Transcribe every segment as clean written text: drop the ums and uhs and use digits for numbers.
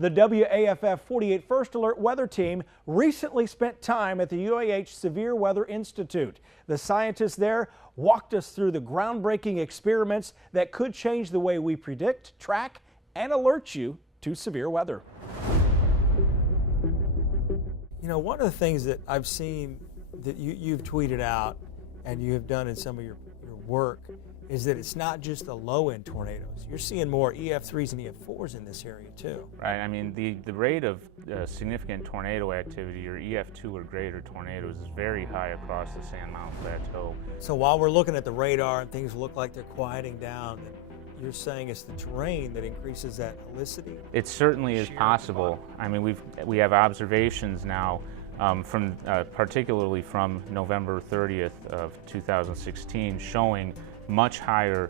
The WAFF 48 First Alert Weather Team recently spent time at the UAH Severe Weather Institute. The scientists there walked us through the groundbreaking experiments that could change the way we predict, track, and alert you to severe weather. You know, one of the things that I've seen that you've tweeted out and you have done in some of your work is that it's not just the low-end tornadoes. You're seeing more EF3s and EF4s in this area too. Right, I mean the rate of significant tornado activity, or EF2 or greater tornadoes, is very high across the Sand Mountain Plateau. So while we're looking at the radar and things look like they're quieting down, you're saying it's the terrain that increases that helicity? It certainly is possible. I mean, we have observations now from particularly from November 30th of 2016 showing much higher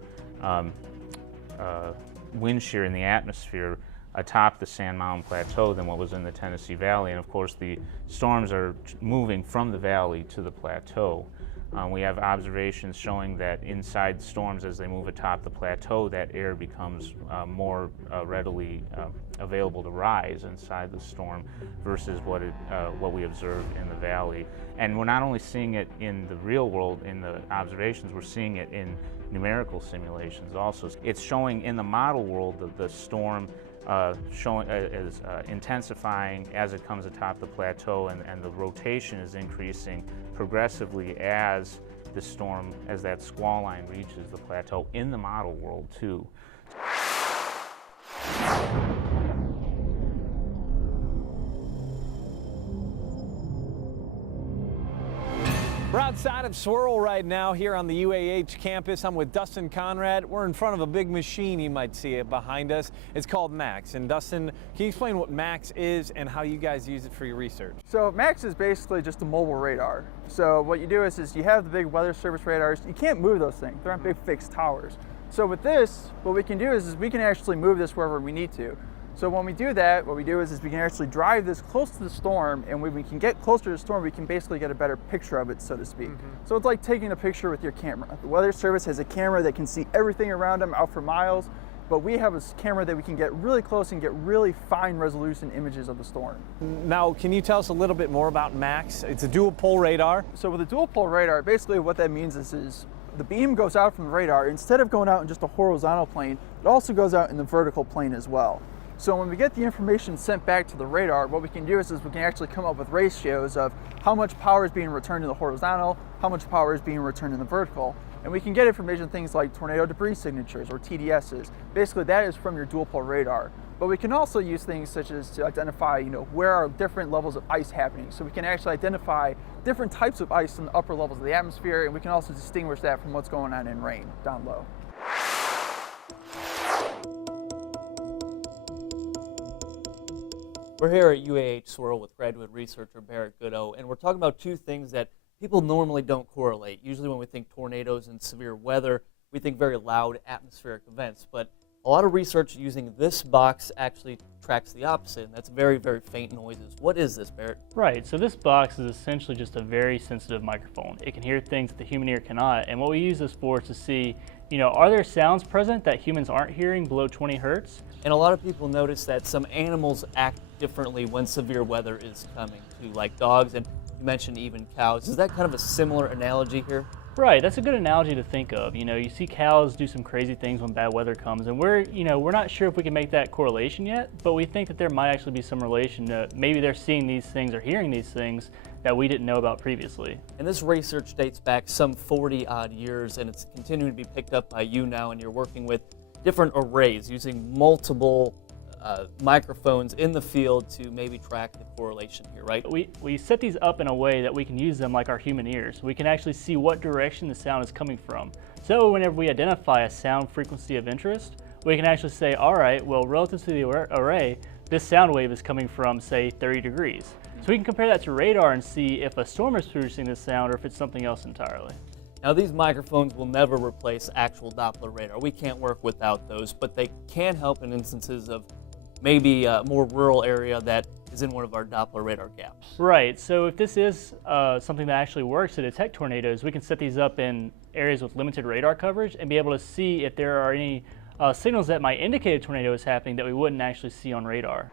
wind shear in the atmosphere atop the Sand Mountain Plateau than what was in the Tennessee Valley. And of course, the storms are moving from the valley to the plateau. We have observations showing that inside storms, as they move atop the plateau, that air becomes more readily available to rise inside the storm versus what we observed in the valley. And we're not only seeing it in the real world, in the observations, we're seeing it in numerical simulations also. It's showing in the model world that the storm is intensifying as it comes atop the plateau, and the rotation is increasing progressively as the storm, as that squall line reaches the plateau in the model world too. We're outside of Swirl right now here on the UAH campus. I'm with Dustin Conrad. We're in front of a big machine. You might see it behind us. It's called MAX. And Dustin, can you explain what MAX is and how you guys use it for your research? So MAX is basically just a mobile radar. So what you do is you have the big weather service radars. You can't move those things. They're on big fixed towers. So with this, what we can do is we can actually move this wherever we need to. So when we do that, what we do is we can actually drive this close to the storm, and when we can get closer to the storm, we can basically get a better picture of it, so to speak. So it's like taking a picture with your camera. The Weather Service has a camera that can see everything around them out for miles, but we have a camera that we can get really close and get really fine resolution images of the storm. Now, can you tell us a little bit more about MAX? It's a dual pole radar. So with a dual pole radar, basically what that means is the beam goes out from the radar. Instead of going out in just a horizontal plane, it also goes out in the vertical plane as well. So when we get the information sent back to the radar, what we can do is we can actually come up with ratios of how much power is being returned in the horizontal, how much power is being returned in the vertical. And we can get information, things like tornado debris signatures or TDSs. Basically, that is from your dual pole radar. But we can also use things such as to identify, where are different levels of ice happening. So we can actually identify different types of ice in the upper levels of the atmosphere, and we can also distinguish that from what's going on in rain down low. We're here at UAH Swirl with graduate researcher Barrett Goodo, and we're talking about two things that people normally don't correlate. Usually when we think tornadoes and severe weather, we think very loud atmospheric events, but a lot of research using this box actually tracks the opposite, and that's very, very faint noises. What is this, Barrett? Right, so this box is essentially just a very sensitive microphone. It can hear things that the human ear cannot, and what we use this for is to see, are there sounds present that humans aren't hearing below 20 hertz? And a lot of people notice that some animals act differently when severe weather is coming too, like dogs, and you mentioned even cows. Is that kind of a similar analogy here? Right, that's a good analogy to think of. You see cows do some crazy things when bad weather comes, and we're not sure if we can make that correlation yet, but we think that there might actually be some relation to maybe they're seeing these things or hearing these things that we didn't know about previously. And this research dates back some 40 odd years, and it's continuing to be picked up by you now, and you're working with different arrays using multiple microphones in the field to maybe track the correlation here, right? We set these up in a way that we can use them like our human ears. We can actually see what direction the sound is coming from. So whenever we identify a sound frequency of interest, we can actually say, all right, well, relative to the array, this sound wave is coming from, say, 30 degrees. So we can compare that to radar and see if a storm is producing this sound or if it's something else entirely. Now, these microphones will never replace actual Doppler radar. We can't work without those, but they can help in instances of maybe a more rural area that is in one of our Doppler radar gaps. Right, so if this is something that actually works to detect tornadoes, we can set these up in areas with limited radar coverage and be able to see if there are any signals that might indicate a tornado is happening that we wouldn't actually see on radar.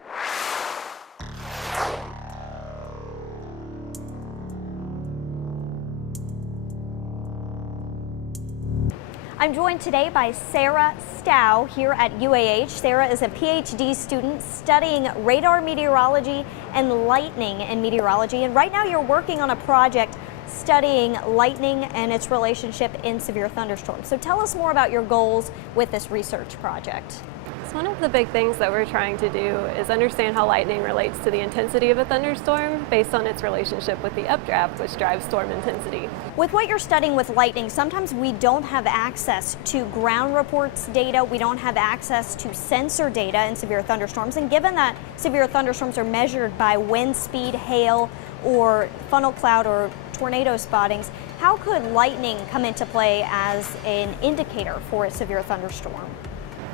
I'm joined today by Sarah Stow here at UAH. Sarah is a PhD student studying radar meteorology and lightning in meteorology. And right now you're working on a project studying lightning and its relationship in severe thunderstorms. So tell us more about your goals with this research project. So one of the big things that we're trying to do is understand how lightning relates to the intensity of a thunderstorm based on its relationship with the updraft, which drives storm intensity. With what you're studying with lightning, sometimes we don't have access to ground reports data, we don't have access to sensor data in severe thunderstorms, and given that severe thunderstorms are measured by wind speed, hail, or funnel cloud or tornado spottings, how could lightning come into play as an indicator for a severe thunderstorm?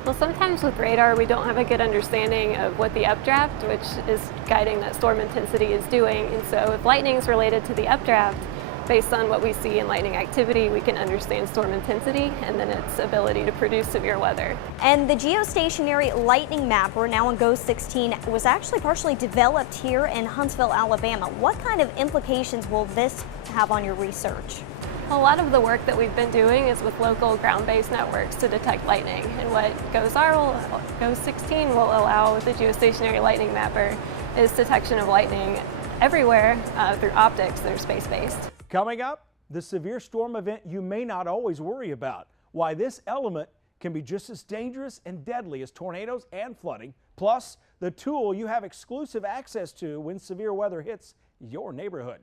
Well, sometimes with radar, we don't have a good understanding of what the updraft, which is guiding that storm intensity, is doing. And so if lightning is related to the updraft, based on what we see in lightning activity, we can understand storm intensity and then its ability to produce severe weather. And the geostationary lightning mapper, now in GOES 16, was actually partially developed here in Huntsville, Alabama. What kind of implications will this have on your research? A lot of the work that we've been doing is with local ground-based networks to detect lightning. And what GOES 16 will allow with the geostationary lightning mapper is detection of lightning everywhere through optics that are space-based. Coming up, the severe storm event you may not always worry about. Why this element can be just as dangerous and deadly as tornadoes and flooding. Plus, the tool you have exclusive access to when severe weather hits your neighborhood.